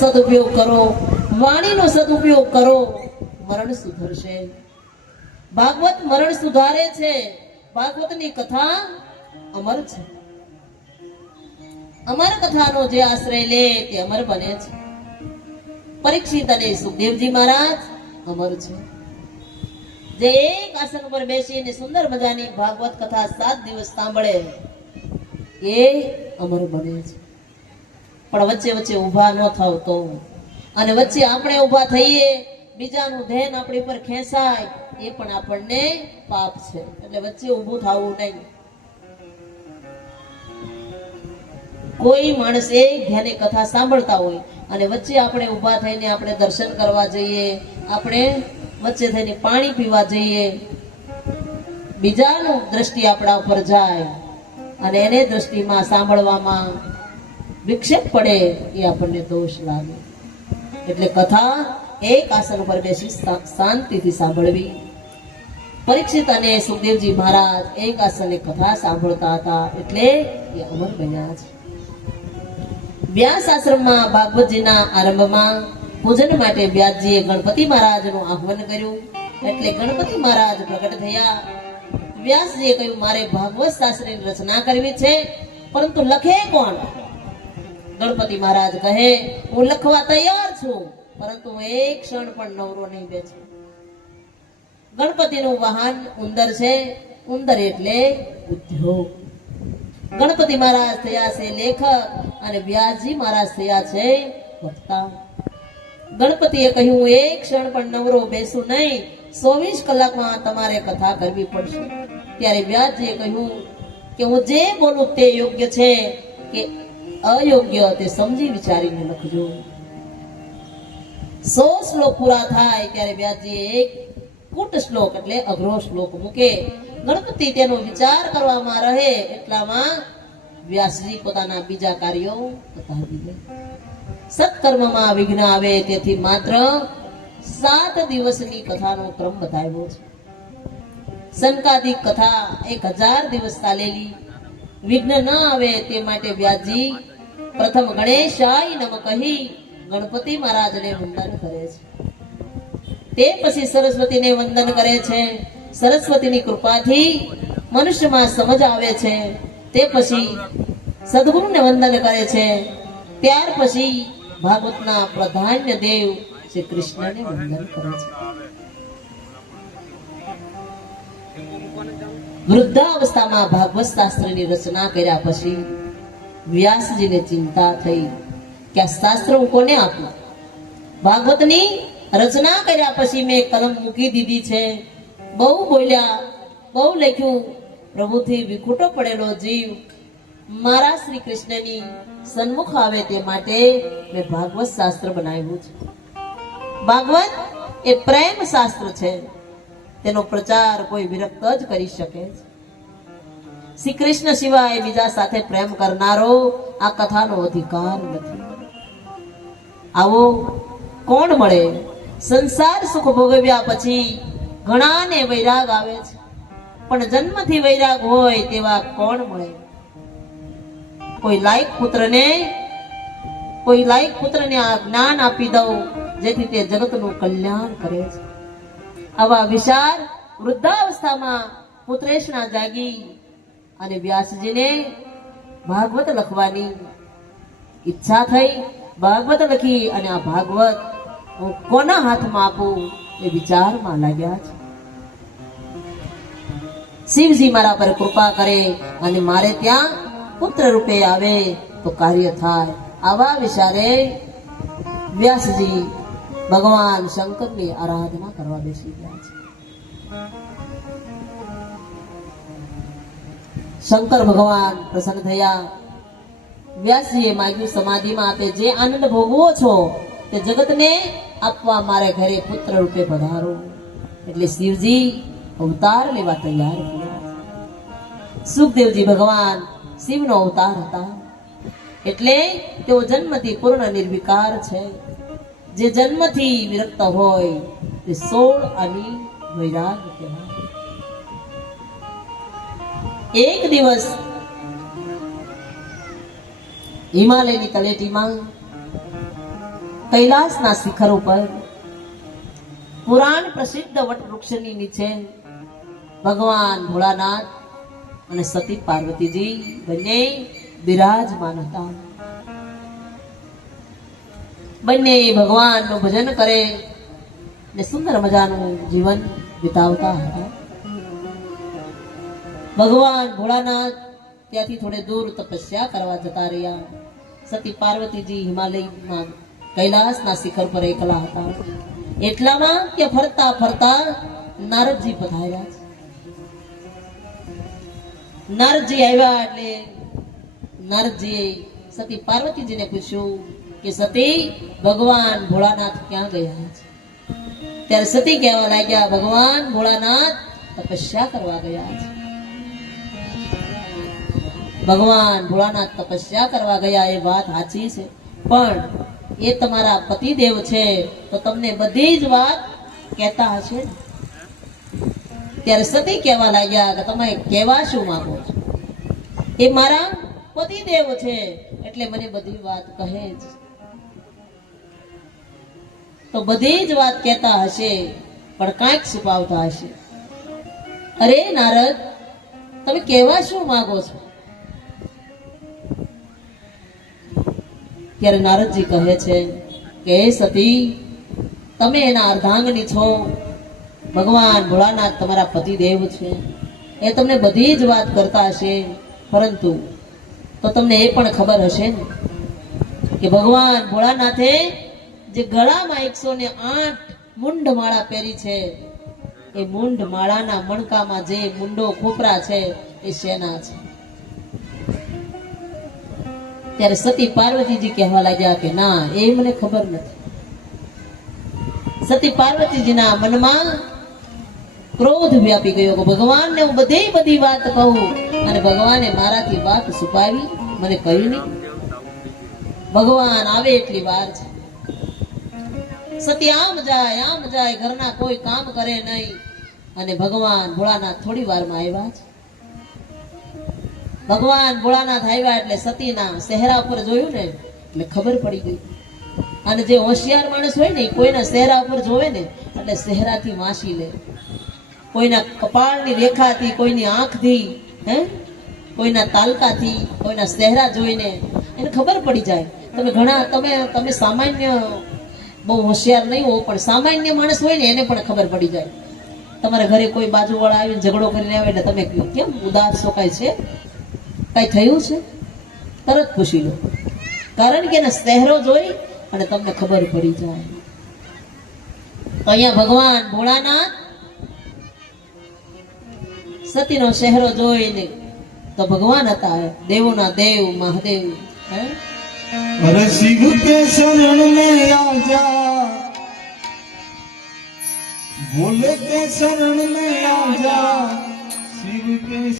સદુપયોગ કરો, વાણીનો સદુપયોગ કરો, મરણ સુધરશે. ભાગવત મરણ સુધારે છે. ભાગવતની કથા અમર છે. અમર કથાનો જે આશ્રય લે તે અમર બને છે. પરીક્ષિત અને સુખદેવજી મહારાજ અમર છે. જે એક આસન પર બેસીને સુંદર મજાની ભાગવત કથા 7 દિવસ સાંભળે એ અમર બને છે. પણ વચ્ચે વચ્ચે ઊભા ન થાવ તો, અને વચ્ચે આપણે ઊભા થઈએ, બીજાનું ધ્યાન આપણી પર ખેંચાય, એ પણ આપણને પાપ છે. એટલે વચ્ચે ઊભું થવું નહીં. કોઈ માણસ એક ધ્યાને કથા સાંભળતા હોય અને વચ્ચે આપણે ઊભા થઈને આપણે દર્શન કરવા જઈએ, આપણે વચ્ચે થઈને પાણી પીવા જઈએ, બીજાનું દ્રષ્ટિ આપણા ઉપર જાય અને એને દ્રષ્ટિમાં સાંભળવામાં વિક્ષેપ પડે, એ આપણને દોષ લાગે. એટલે કથા એક આસન પર બેસી શાંતિથી સાંભળવી. પરીક્ષિત અને સુખદેવજી મહારાજ એક આસને કથા સાંભળતા હતા, એટલે એ અમર બન્યા છે. વ્યાસ આશ્રમમાં ભાગવતજીના આરંભમાં પૂજન માટે વ્યાસજીએ ગણપતિ મહારાજનું આહ્વાન કર્યું. એટલે ગણપતિ મહારાજ પ્રગટ થયા. વ્યાસજીએ કહ્યું, મારે ભાગવત શાસ્ત્રની રચના કરવી છે, પરંતુ લખે કોણ? ગણપતિ મહારાજ કહે, હું લખવા તૈયાર છું, પરંતુ હું એક ક્ષણ પણ નવરો નહીં બેસું. ગણપતિનું વાહન ઉંદર છે. ઉંદર એટલે ઉદ્યોગ. ગણપતિ મહારાજ થયા છે લેખક અને વ્યાસજી મહારાજ થયા છે વક્તા. ગણપતિએ કહ્યું, હું એક ક્ષણ પણ નવરો બેસું નહીં, 24 કલાકમાં તમારે કથા કરવી પડશે. ત્યારે વ્યાસજીએ કહ્યું કે હું જે બોલું તે યોગ્ય છે કે અયોગ્ય તે સમજી વિચારીને લખજો. 100 શ્લોક પૂરા થાય ત્યારે વ્યાસજીએ એક કૂટ શ્લોક એટલે અઘરો શ્લોક મૂકે. ગણપતિ તેનો વિચાર કરવામાં રહે એટલામાં વ્યાસજી પોતાના બીજા કાર્યો બતાવી દે. સત્કર્મમાં વિઘ્ન આવે, તેથી માત્ર 7 દિવસની કથાનો ક્રમ બતાવ્યો છે. સંકાદિક કથા 1000 દિવસ ચાલેલી. વિઘ્ન ન આવે તે માટે વ્યાસજી પ્રથમ ગણેશાય નમ કહી ગણપતિ મહારાજને વંદન કરે છે. તે પછી સરસ્વતીને વંદન કરે છે. સરસ્વતીની કૃપાથી મનુષ્યમાં સમજ આવે છે. તે પછી સદગુરુને વંદન કરે છે. ત્યાર પછી ભાગવતના પ્રધાન્ય દેવ શ્રી કૃષ્ણને વંદન કરે છે. વૃદ્ધાવસ્થામાં ભાગવત શાસ્ત્રની રચના કર્યા પછી વ્યાસજીને ચિંતા થઈ કે આ શાસ્ત્ર હું કોને આપું? ભાગવતની રચના કર્યા પછી મેં કલમ મૂકી દીધી છે. બહુ બોલ્યા, બહુ લખ્યું, પ્રભુથી વિખૂટો પડેલો જીવ મારા શ્રી કૃષ્ણની સન્મુખ આવે તે માટે મેં ભાગવત શાસ્ત્ર બનાવ્યું છે. ભાગવત એ પ્રેમ શાસ્ત્ર છે. તેનો પ્રચાર કોઈ વિરક્ત જ કરી શકે છે. શ્રી કૃષ્ણ સિવાય બીજા સાથે પ્રેમ કરનારો આ કથાનો અધિકાર નથી. આવો કોણ મળે? સંસાર સુખ ભોગવ્યા પછી ઘણાને વૈરાગ આવે છે, પણ જન્મથી વૈરાગ હોય તેવા કોણ મળે? કોઈ લાયક પુત્રને આ જ્ઞાન આપી દઉં જેથી તે જગતનું કલ્યાણ કરે છે. આવા વિચાર વૃદ્ધાવસ્થામાં પુત્રેશના જાગી અને વ્યાસજીને ભાગવત લખવાની ઈચ્છા થઈ. ભાગવત લખી અને આ ભાગવત હું કોના હાથમાં આપું એ વિચારમાં લાગ્યા છે. શિવજી મારા પર કૃપા કરે અને મારે ત્યાં પુત્ર રૂપે આવે તો કાર્ય થાય. આવા વિચારે વ્યાસજી ભગવાન શંકરની આરાધના કરવા બેસી ગયા છે. શંકર ભગવાન પ્રસન્ન થયા. વ્યાસજીએ માગ્યું, સમાધિમાં આપે જે આનંદ ભોગવો છો તે જગતને આપવા મારે ઘરે પુત્ર રૂપે પધારો. એટલે શિવજી અવતાર લેવા તૈયાર થયા. સુખદેવજી ભગવાન શિવનો અવતાર હતા. એટલે તેઓ જન્મથી પૂર્ણ નિર્વિકાર છે. જે જન્મથી વિરક્ત હોય તે 16 આની વૈરાગ કહેવાય. એક દિવસ હિમાલયની તળેટીમાં કૈલાસના શિખર ઉપર પુરાણ પ્રસિદ્ધ વટવૃક્ષની નીચે ભગવાન ભોળાનાથ અને સતી પાર્વતીજી બંને બિરાજમાન હતા. બંને ભગવાનનું ભજન કરે ને સુંદર મજાનું જીવન વિતાવતા હતા. ભગવાન ભોળાનાથ ત્યાંથી થોડે દૂર તપસ્યા કરવા જતા રહ્યા. સતી પાર્વતીજી હિમાલયમાં કૈલાસના શિખર પર એકલા હતા. એટલામાં કે ફરતા ફરતા નારદજી પધાર્યા છે. નારદજી આવ્યા એટલે નારદજીએ સતી પાર્વતીજીને પૂછ્યું કે સતી, ભગવાન ભોળાનાથ ક્યાં ગયા છે? ત્યારે સતી કહેવા લાગ્યા, ભગવાન ભોળાનાથ તપસ્યા કરવા ગયા છે. ભગવાન ભોળાનાથ તપસ્યા કરવા ગયા એ વાત સાચી છે, પણ એ તમારા પતિદેવ છે તો તમને બધી જ વાત કહેતા હશે. ત્યારે સતી કહેવા લાગ્યા કે તમે કહેવા શું માંગો છો? એ મારા પતિદેવ છે એટલે મને બધી વાત કહે જ. તો બધી જ વાત કહેતા હશે પણ કાંઈક છુપાવતા હશે. અરે નારદ, તમે કહેવા શું માંગો છો? ત્યારે નારદજી કહે છે કે સતી, તમે એના અર્ધાંગની છો. ભગવાન ભોળાનાથ તમારા પતિદેવ છે. એ તમને બધી જ વાત કરતા હશે, પરંતુ તો તમને એ પણ ખબર હશે ને કે ભગવાન ભોળાનાથે જે ગળામાં 108 મુંડ માળા પહેરી છે, એ મુંડ માળાના મણકામાં જે મુંડો ખોપરા છે એ શેના છે? ત્યારે સતી પાર્વતીજી કહેવા લાગ્યા કે ના, એ મને ખબર નથી. સતી પાર્વતીજીના મનમાં ક્રોધ વ્યાપી ગયો કે ભગવાનને હું બધી વાત કહું અને ભગવાને મારાથી વાત છુપાવી, મને કહ્યું નહીં. ભગવાન આવે એટલી વાર છે. સતી આમ જાય, ઘરના કોઈ કામ કરે નહીં અને ભગવાન ભોળાનાથ થોડી વારમાં આવ્યા છે. ભગવાન ભોળાનાથ આવ્યા એટલે સતીના ચહેરા ઉપર જોયું ને એટલે ખબર પડી ગઈ. અને જે હોશિયાર માણસ હોય ને, કોઈના ચહેરા ઉપર જોવે ને એટલે ચહેરાથી વાંસી લે. કોઈના કપાળની રેખાથી, કોઈની આંખથી, કોઈના તાલકાથી, કોઈના ચહેરા જોઈને એને ખબર પડી જાય. તમે સામાન્ય બહુ હોશિયાર નહીં હો, પણ સામાન્ય માણસ હોય ને એને પણ ખબર પડી જાય. તમારા ઘરે કોઈ બાજુવાળા આવીને ઝઘડો કરીને આવે એટલે તમે કેમ ઉદાસ છો, કાંઈ છે, કાંઈ થયું છે, તરત પૂછી લો. કારણ કે એના ચહેરો જોઈ અને તમને ખબર પડી જાય. અહીંયા ભગવાન ભોળાનાથ સતીનો ચહેરો જોઈને તો ભગવાન હતા દેવોના દેવ મહાદેવ. अरे शिव के शरण में आजा, भोले के शरण में आजा, शिव के